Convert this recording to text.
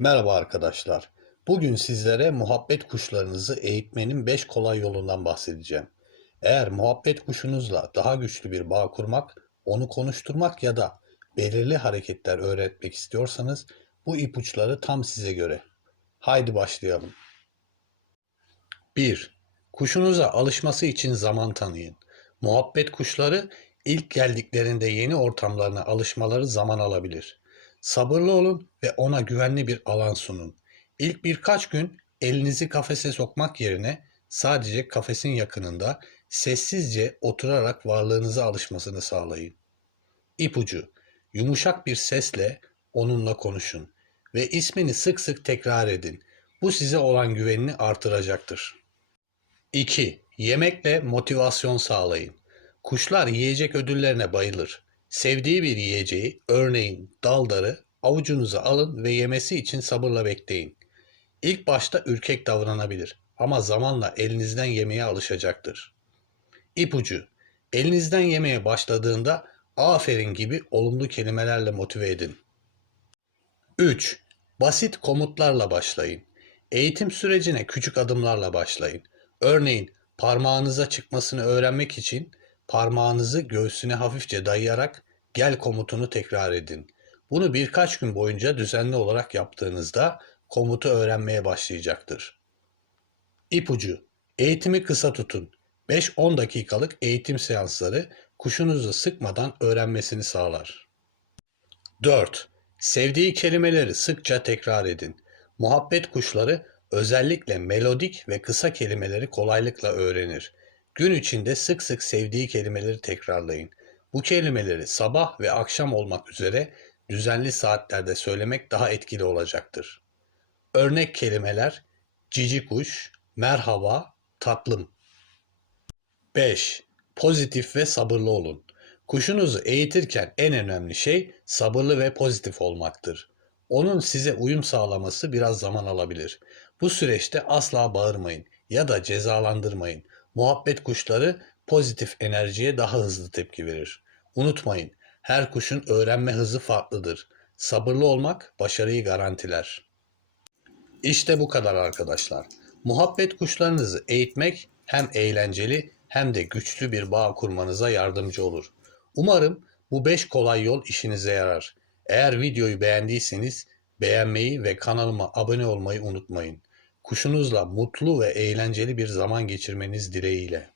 Merhaba arkadaşlar. Bugün sizlere muhabbet kuşlarınızı eğitmenin 5 kolay yolundan bahsedeceğim. Eğer muhabbet kuşunuzla daha güçlü bir bağ kurmak, onu konuşturmak ya da belirli hareketler öğretmek istiyorsanız bu ipuçları tam size göre. Haydi başlayalım. 1. Kuşunuza alışması için zaman tanıyın. Muhabbet kuşları ilk geldiklerinde yeni ortamlarına alışmaları zaman alabilir. Sabırlı olun ve ona güvenli bir alan sunun. İlk birkaç gün elinizi kafese sokmak yerine sadece kafesin yakınında sessizce oturarak varlığınıza alışmasını sağlayın. İpucu, yumuşak bir sesle onunla konuşun ve ismini sık sık tekrar edin. Bu size olan güvenini artıracaktır. 2. Yemekle motivasyon sağlayın. Kuşlar yiyecek ödüllerine bayılır. Sevdiği bir yiyeceği, örneğin daldarı, avucunuza alın ve yemesi için sabırla bekleyin. İlk başta ürkek davranabilir ama zamanla elinizden yemeye alışacaktır. İpucu, elinizden yemeye başladığında aferin gibi olumlu kelimelerle motive edin. 3. Basit komutlarla başlayın. Eğitim sürecine küçük adımlarla başlayın. Örneğin parmağınıza çıkmasını öğrenmek için parmağınızı göğsüne hafifçe dayayarak gel komutunu tekrar edin. Bunu birkaç gün boyunca düzenli olarak yaptığınızda komutu öğrenmeye başlayacaktır. İpucu Eğitimi kısa tutun. 5-10 dakikalık eğitim seansları kuşunuzu sıkmadan öğrenmesini sağlar. 4. Sevdiği kelimeleri sıkça tekrar edin. Muhabbet kuşları özellikle melodik ve kısa kelimeleri kolaylıkla öğrenir. Gün içinde sık sık sevdiği kelimeleri tekrarlayın. Bu kelimeleri sabah ve akşam olmak üzere düzenli saatlerde söylemek daha etkili olacaktır. Örnek kelimeler cici kuş, merhaba, tatlım. 5. Pozitif ve sabırlı olun. Kuşunuzu eğitirken en önemli şey sabırlı ve pozitif olmaktır. Onun size uyum sağlaması biraz zaman alabilir. Bu süreçte asla bağırmayın ya da cezalandırmayın. Muhabbet kuşları pozitif enerjiye daha hızlı tepki verir. Unutmayın, her kuşun öğrenme hızı farklıdır. Sabırlı olmak başarıyı garantiler. İşte bu kadar arkadaşlar. Muhabbet kuşlarınızı eğitmek hem eğlenceli hem de güçlü bir bağ kurmanıza yardımcı olur. Umarım bu 5 kolay yol işinize yarar. Eğer videoyu beğendiyseniz beğenmeyi ve kanalıma abone olmayı unutmayın. Kuşunuzla mutlu ve eğlenceli bir zaman geçirmeniz dileğiyle.